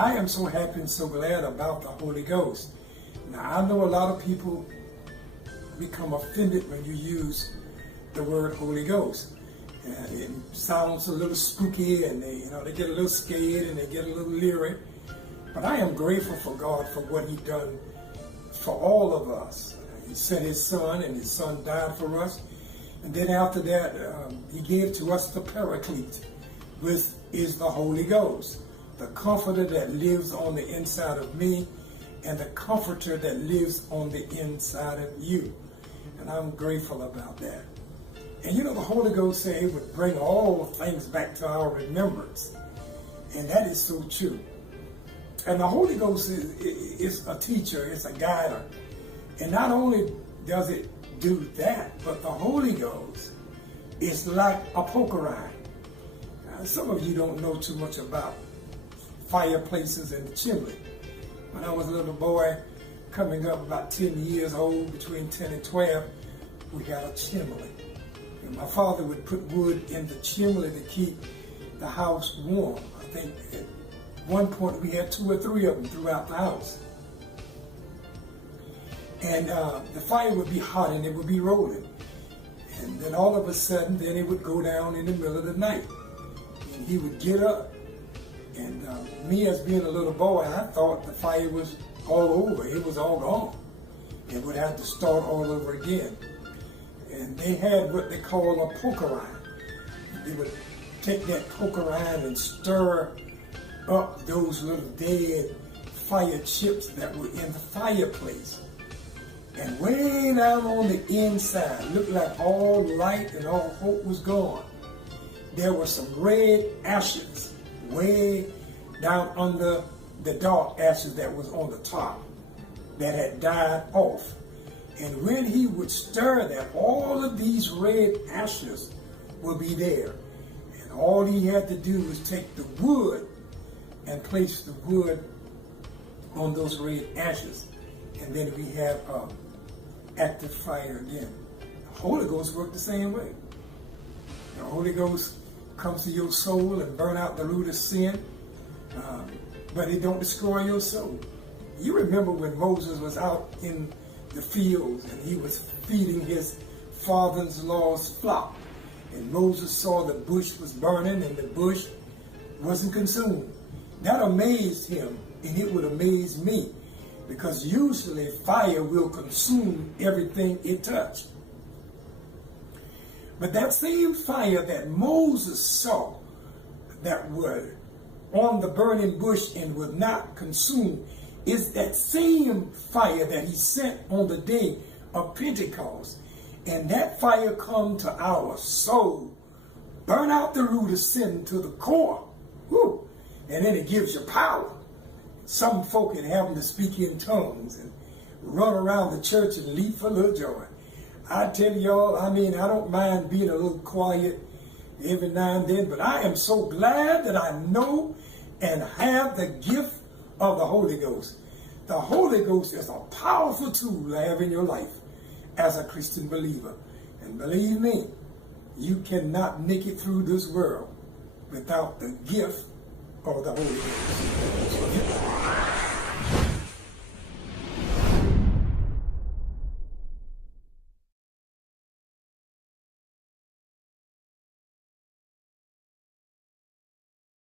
I am so happy and so glad about the Holy Ghost. Now, I know a lot of people become offended when you use the word Holy Ghost. It sounds a little spooky, and they get a little scared and they get a little leery. But I am grateful for God for what He done for all of us. He sent His Son, and His Son died for us. And then after that, He gave to us the Paraclete, which is the Holy Ghost, the Comforter that lives on the inside of me, and the Comforter that lives on the inside of you. And I'm grateful about that. And the Holy Ghost said it would bring all things back to our remembrance. And that is so true. And the Holy Ghost is a teacher, it's a guider. And not only does it do that, but the Holy Ghost is like a poker iron. Some of you don't know too much about fireplaces and the chimney. When I was a little boy, coming up about 10 years old, between 10 and 12, we got a chimney. And my father would put wood in the chimney to keep the house warm. I think at one point we had 2 or 3 of them throughout the house. And the fire would be hot and it would be rolling. And then all of a sudden, then it would go down in the middle of the night. And he would get up. And me, as being a little boy, I thought the fire was all over. It was all gone. It would have to start all over again. And they had what they call a poker iron. They would take that poker iron and stir up those little dead fire chips that were in the fireplace. And way down on the inside, looked like all light and all hope was gone. There were some red ashes way down under the dark ashes that was on the top that had died off. And when he would stir that, all of these red ashes would be there. And all he had to do was take the wood and place the wood on those red ashes. And then we have active fire again. The Holy Ghost worked the same way. The Holy Ghost comes to your soul and burn out the root of sin, but it don't destroy your soul. You remember when Moses was out in the fields and he was feeding his father-in-law's flock, and Moses saw the bush was burning and the bush wasn't consumed. That amazed him, and it would amaze me, because usually fire will consume everything it touched. But that same fire that Moses saw that was on the burning bush and would not consume is that same fire that he sent on the day of Pentecost. And that fire come to our soul, burn out the root of sin to the core. Whew. And then it gives you power. Some folk can have them to speak in tongues and run around the church and leap for little joy. I tell y'all, I don't mind being a little quiet every now and then, but I am so glad that I know and have the gift of the Holy Ghost. The Holy Ghost is a powerful tool to have in your life as a Christian believer. And believe me, you cannot make it through this world without the gift of the Holy Ghost.